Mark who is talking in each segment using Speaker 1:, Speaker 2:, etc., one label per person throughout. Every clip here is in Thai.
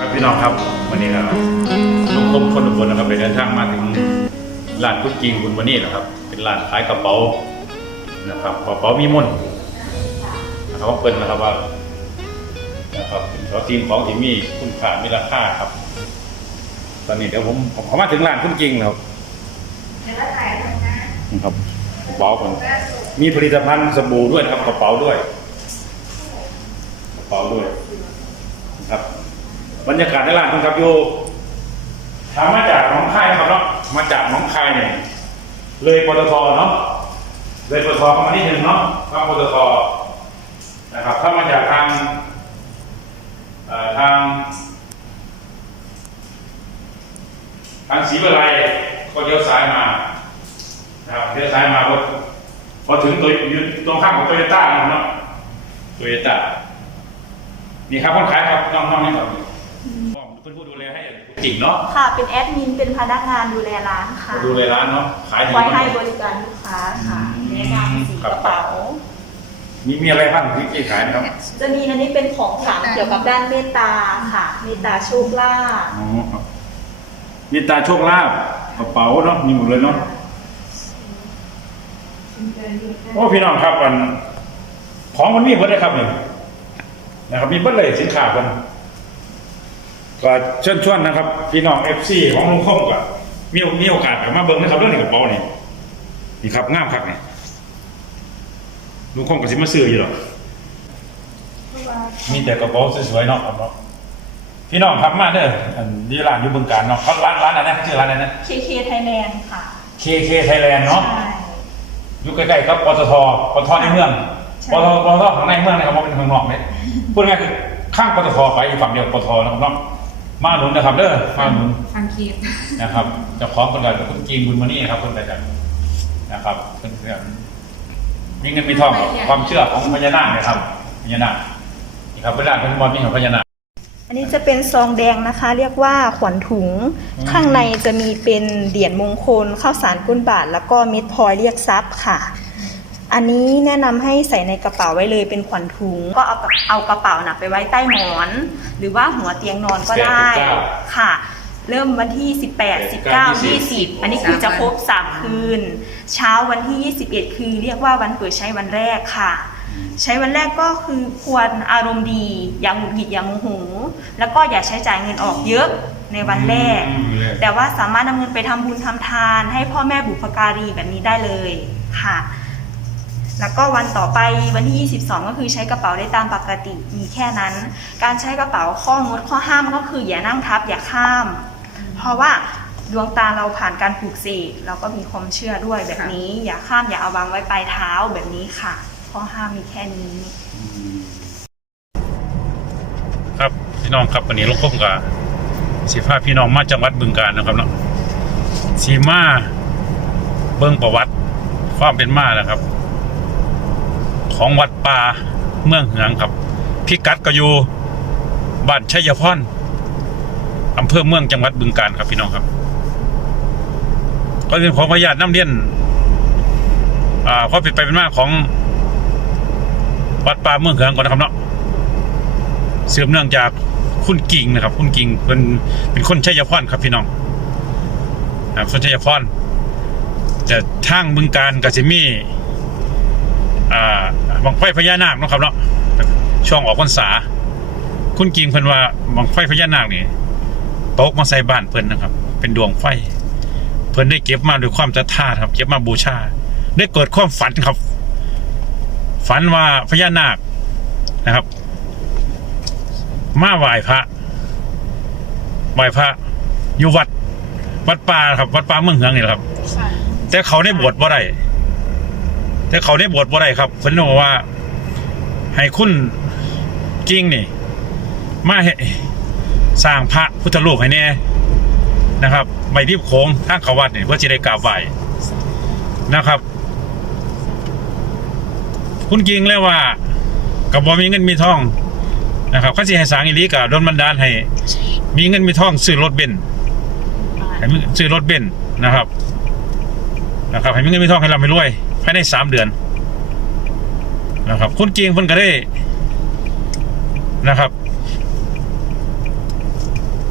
Speaker 1: ครับพี่น้องครับวันนี้นะครับลุงคมคนอุบลนะครับไปเดินทางมาถึงร้านพุทธจริงคุณวันนี้นะครับ เป็นร้านขายกระเป๋านะครับกระเป๋ามีมนนะครับเปิ้นนะครับว่านะครับเป็นของทีมของที่มีคุณค่ามีราคาครับ ตอนนี้เดี๋ยวผมผมเข้ามาถึงร้านพุทธจริงแล้วนะครับกระเป๋าผมมีผลิตภัณฑ์สบู่ด้วยนะครับกระเป๋าด้วย กระเป๋าด้วยนะครับ บรรยากาศในร้านคุณครับโยถามมาจากน้องคายครับเนาะมาจากน้องคายเนี่ยเลยปตทเนาะเลยปตทเข้ามานิดนึงเนาะข้าปตทนะครับถ้ามาจากทางทาง ทางศรีวิไลก็เลี้ยวซ้ายมานะครับเลี้ยวซ้ายมาพอพอถึงตัวอยู่ตรงข้ามของโตโยต้าเนาะโตโยต้านี่ครับคนขายครับน้องๆนี่ครับ เป็นผู้ดูแลให้จริงเนาะ
Speaker 2: ค่ะ เป็นแอดมิน เป็นพนักงานดูแลร้านค่ะ
Speaker 1: ดูแลร้านเนาะ ขายดี
Speaker 2: คอย
Speaker 1: มาก
Speaker 2: ให้บริการลูกค้าค่ะ
Speaker 1: อืม
Speaker 2: แนะนำสี
Speaker 1: ครั
Speaker 2: ก
Speaker 1: บ
Speaker 2: ระเป๋า
Speaker 1: มีมีอะไรบ้างที่ที่ขายนะครับ
Speaker 2: จะมีอันนี้เป็นของขลังเกี่ยวกับด้านเมตตาค่ะ เมตตาโชคลาภ
Speaker 1: อ๋อครับมีตาโชคลาภกระเป๋าเนาะ มีหมดเลยเนาะ โอ้พี่น้องครับอัน ของมันมีหมดเลยครับเนี่ยนะครับ มีเบิดเลยสินค้าคน ก็เชิญชวนนะครับ พี่น้องเอฟซีของลุงคมก็มีมีโอกาสกลับมาเบิ่งนะครับเรื่องนี้กระเป๋านี่นี่ครับงามครับเนี่ยลุงคมก็สิมาซื้ออยู่หรอกมีแต่กระเป๋าสวยๆเนาะครับเนาะพี่น้องครับมาเด้ออันนี้ร้านอยู่บึงการเนาะเขาร้านร้านอะไรนะชื่อร้านอะไรนะ
Speaker 2: เคเคไทยแลนด์ค่ะ
Speaker 1: KK Thailand เนาะ
Speaker 2: ใช่
Speaker 1: อยู่ใกล้ๆกับปตทปตทในเมือง
Speaker 2: ใช่
Speaker 1: ปตทปตทข้างในเมืองนะครับเพราะเป็นข้างนอกเนี่ยพูดง่ายๆคือข้างปตทไปอีกฝั่งเดียวปตทนะครับเนาะ มาหนุนนะครับเด้อมาหนุน
Speaker 3: ฟังคีด
Speaker 1: นะครับเจ้าของคนใดเป็นคนจีนบุญมานี่ครับคนใดจะนะครับเพื่อนๆมีเงินมีทองความเชื่อของพญานาคนะครับพญานาคนี่ครับเป็นร้านเป็นบอลนี่ของพญานาค
Speaker 2: อันนี้จะเป็นซองแดงนะคะ เรียกว่าขวัญถุง
Speaker 1: อืม
Speaker 2: ข้างในจะมีเป็นเหรียญมงคลข้าวสารก้นบาท แล้วก็เม็ดพลอยเรียกทรัพย์ค่ะ อันนี้แนะนำให้ใส่ในกระเป๋าไว้เลยเป็นขวัญถุง ก็เอาเอากระเป๋าหนักไปไว้ใต้หมอน หรือว่าหัวเตียงนอนก็ได้
Speaker 1: สิบเก้า
Speaker 2: ค่ะ เริ่มวันที่ 18 19 20 อันนี้คือจะครบ3คืน เช้าวันที่ 21 คือเรียกว่าวันเปิดใช้วันแรกค่ะ ใช้วันแรกก็คือควรอารมณ์ดีอย่างหงุดหงิดอย่างโมโหแล้วก็อย่าใช้จ่ายเงินออกเยอะในวันแรก
Speaker 1: อืม
Speaker 2: แต่ว่าสามารถนำเงินไปทำบุญทำทาน ให้พ่อแม่บุพการีแบบนี้ได้เลยค่ะ แล้วก็วันต่อไปวันที่ 22 ก็คือใช้กระเป๋าได้ตามปกติมีแค่นั้น การใช้กระเป๋าข้องดข้อห้ามก็คืออย่านั่งทับอย่าข้าม เพราะว่าดวงตาเราผ่านการปลูกเสกเราก็มีความเชื่อด้วยแบบนี้ อย่าข้ามอย่าเอาวางไว้ปลายเท้าแบบนี้ค่ะ ข้อห้ามมีแค่นี้
Speaker 1: ครับพี่น้องครับวันนี้ลุงคมกับสีฟ้าพี่น้องมาจังหวัดบึงกาฬนะครับเนาะสีมาเบิ้งประวัติความเป็นมานะครับ ของวัดป่าเมืองเหืองครับพิกัดก็อยู่บ้านชัยพรอำเภอเมืองจังหวัดบึงกาฬครับพี่น้องครับก็เป็นของพญาติน้ำเลี้ยนอ่าความเป็นไปเป็นมาของวัดป่าเมืองเหืองก่อนนะครับเนาะเสื่อมเนื่องจากคุณกิ่งนะครับ คุณกิ่งเป็นเป็นคนชัยพรครับพี่น้องครับคนชัยพรแต่ทางบึงการกสิมี อ่าบังไฟพญานาคเนาะครับเนาะช่วงออกพรรษา คุณกิ่งเพิ่นว่าบังไฟพญานาคนี่ตกมาใส่บ้านเพิ่นนะครับ เป็นดวงไฟ เพิ่นได้เก็บมาด้วยความศรัทธาครับ เก็บมาบูชา ได้เกิดความฝันครับ ฝันว่าพญานาคนะครับ มาไหว้พระไหว้พระอยู่วัด วัดป่าครับ วัดป่าเมืองเหืองนี่แหละครับ แต่เขาได้บวชบ่ได้ แต่เขาได้บวชบ่ได้ครับเพิ่นบอกว่า ให้คุณกิ้งนี่ มาให้สร้างพระพุทธรูปให้แน่นะครับไปที่โค้งทางเขาวัดเนี่ยเพื่อจะได้กราบไหว้นะครับ คุณกิ้งเลยว่ากับบ่มีเงินมีทองนะครับเขาสิให้สางอีหลีกับโดนบันดาลให้ มีเงินมีทองซื้อรถเบนซ์ให้ซื้อรถเบนซ์นะครับนะครับให้มีเงินมีทองให้เราไม่รวย ภายในสามเดือนนะครับคุณเกียงเพิ่นก็ได้นะครับ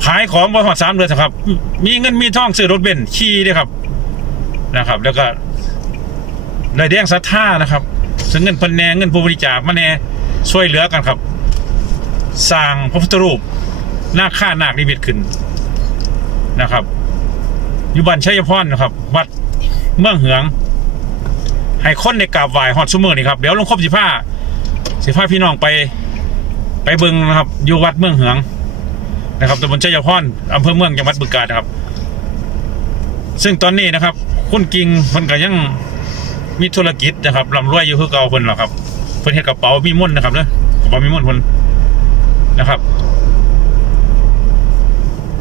Speaker 1: ขายของบริษัทสามเดือนครับ มีเงินมีทองซื้อรถเบนซ์ขี่ด้วยครับนะครับ แล้วก็ได้แดงศรัทธานะครับซึ่งเงินพันแหนเงินผู้บริจาคมาแน่ช่วยเหลือกันครับ สร้างพระพุทธรูปหน้าคข้านาคนิมิตขึ้นนะครับอยู่บ้านชัยพรนะครับ วัดเมืองเหือง ให้คนในกราบไหว้ฮอดซุมือนี่ครับเดี๋ยวลงครบสิผ้าสิผ้าพี่น้องไป ไปเบิ่งนะครับอยู่วัดเมืองเหืองนะครับตำบลชัยพรอำเภอเมืองจังหวัดบึงกาฬครับ ซึ่งตอนนี้นะครับคุณกิงเพิ่นก็ยังมีธุรกิจนะครับร่ำรวยอยู่คือเก่าเพิ่นหรอครับเพิ่นเฮ็ดกระเป๋ามีมุ่นนะครับเด้อกระเป๋ามีมุ่นต์เพิ่นนะครับ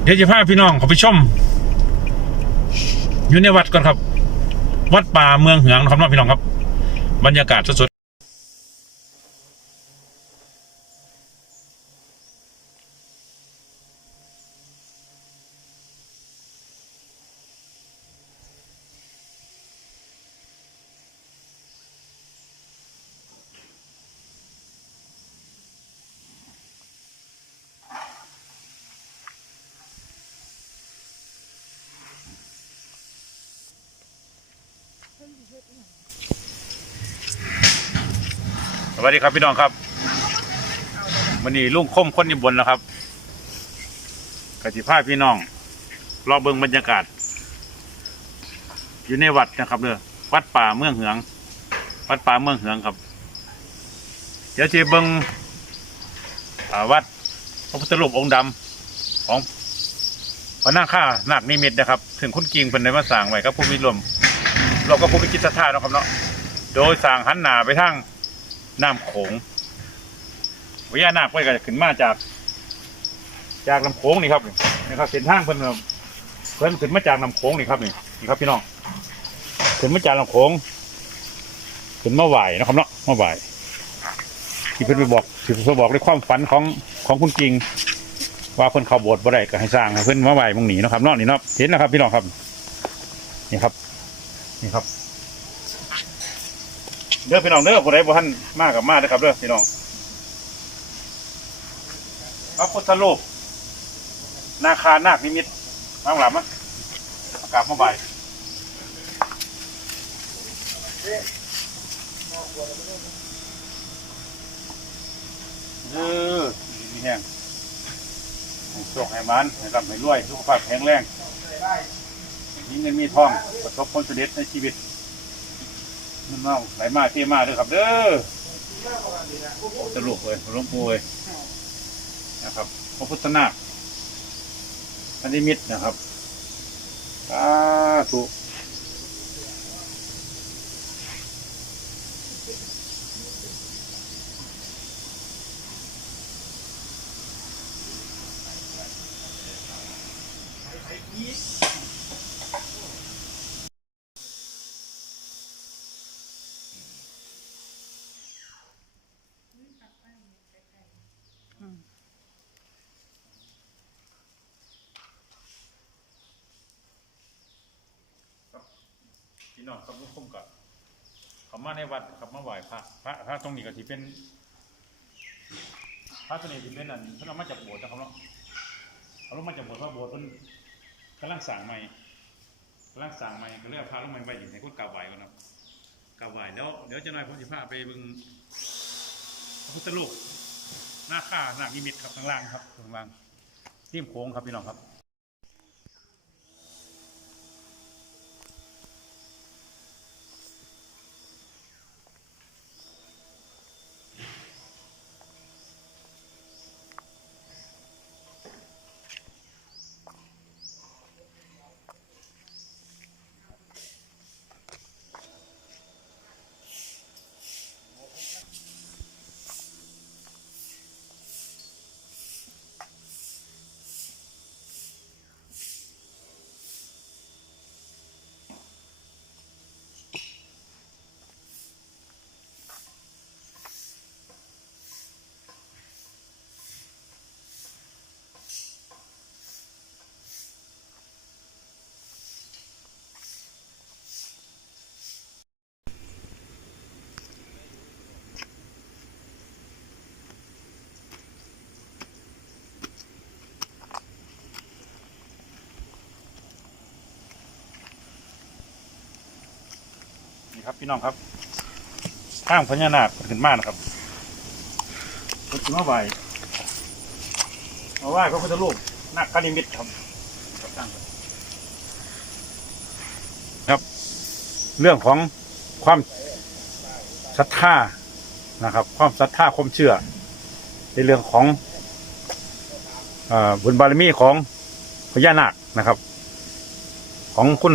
Speaker 1: เดี๋ยวจะพาพี่น้องเขาไปชมอยู่ในวัดก่อนครับ วัดป่าเมืองเหืองนะครับน้องพี่น้องครับ บรรยากาศสด สวัสดีครับพี่น้องครับวันนี้ลุงคมคนนิบนแล้วครับกสิพาพพี่น้อง รอเบิ่งบรรยากาศ อยู่ในวัดนะครับเด้อวัดป่าเมืองเหือง วัดป่าเมืองเหืองครับ เดี๋ยวจะเบิงวัดพระพุทธรูปองค์ดำของพระนาค่านาคนิมิตนะครับ ถึงคุณกิงเป็นในมาสร้างไว้ครับผู้มีรวม เราก็ผู้มีจิตศรัทธาเนาะครับเนาะโดยสางหันหนาไปทางน้ำโขงวิญญาณนาคไว้ก็จะขึ้นมาจาก จากลำโขงนี่ครับนี่ครับเส้นทางเพิ่นเพิ่นขึ้นมาจากลำโขงนี่ครับนี่นี่ครับพี่น้องขึ้นมาจากลำโขงขึ้นมาไหวนะครับเนาะมาไหวที่เพิ่นไปบอกที่เพิ่นบอกในความฝันของของคุณกิง ว่าเพิ่นเข้าโบสถ์บ่ได้ก็ให้สร้างให้เพิ่นมาไหวมึงหนีเนาะครับเนาะนี่เนาะเห็นนะครับ พี่น้องครับนี่ครับ นี่ครับเด้อพี่น้องเด้อผู้ใดบ่ทันมากกับมาเด้อครับเด้อพี่น้องพระพุทธรูปนาคานาคนิมิตข้างหลังมั้งอากาศมาบ่ายเออมีแห้งให้โชคให้มันให้ร่ำให้รวยสุขภาพแข็งแรง มีเงินมีทองประสบผลสำเร็จในชีวิตมันเมาไหลมาเที่มาด้วยครับเด้อสรุปเลยหลวงปู่เลยนะครับพระพุทธนาคพันธิมิตรนะครับสาธุ น้องครับลูกคุ้มกับเขามาในวัดครับมาไหว้พระพระพระตรงนี้ก็ที่เป็น พระตัวนี้ที่เป็นอันเพิ่นเอามาจากโบสถ์นะครับเนาะเอาลงมาจากโบสถ์ว่าโบสถ์เพิ่นกำลังสร้างใหม่กำลังสร้างใหม่ก็เลยเอาพระลงมาไว้อยู่ในคนกราบไหว้ก่อนครับกราบไหว้แล้วเดี๋ยวจะหน่อยผมสิพาไปบิ่งพระพุทธรูปหน้าค่าหน้านิมิตครับข้างล่างครับข้างล่างริมโค้งครับพี่น้องครับ พี่น้องครับข้างพญานาคขึ้นมานะครับถขึ้นมาไหวมาไหว้พระพุทธรูปนาคนิมิตครับครับตั้งครับครับ เรื่องของความศรัทธานะครับ ความศรัทธาความเชื่อ ในเรื่องของอบุญบารมีของพญานาคนะครับ ของคุณ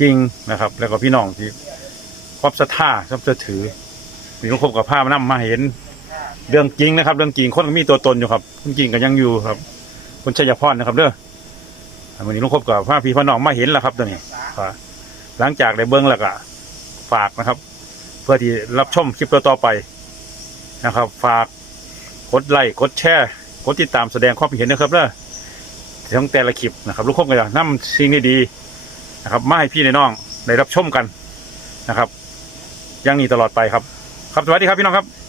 Speaker 1: จริงนะครับ แล้วก็พี่น้องที่ ความศรัทธาความเชื่อถือมีคนกับภาพนำมาเห็น เรื่องจริงนะครับ เรื่องจริงคนมีตัวตนอยู่ครับคุณจริงก็ยังอยู่ครับคุณชัยพรนะครับเด้อวันนี้ลุงคบกับพระพี่พ่อน้องมาเห็นแล้วครับตัวนี้หลังจากได้เบิ้งแล้วก็ฝากนะครับ เพื่อที่รับชมคลิปต่อๆไปนะครับ ฝากกดไลค์กดแชร์กดติดตามแสดงความคิดเห็นนะครับเด้อทั้งแต่ละคลิปนะครับลูกคบก็จะนำสิ่งดีๆนะครับมาให้พี่ในน้องได้รับชมกันนะครับ อยังนี้ตลอดไปครับ ครับสวัสดีครับพี่น้องครับ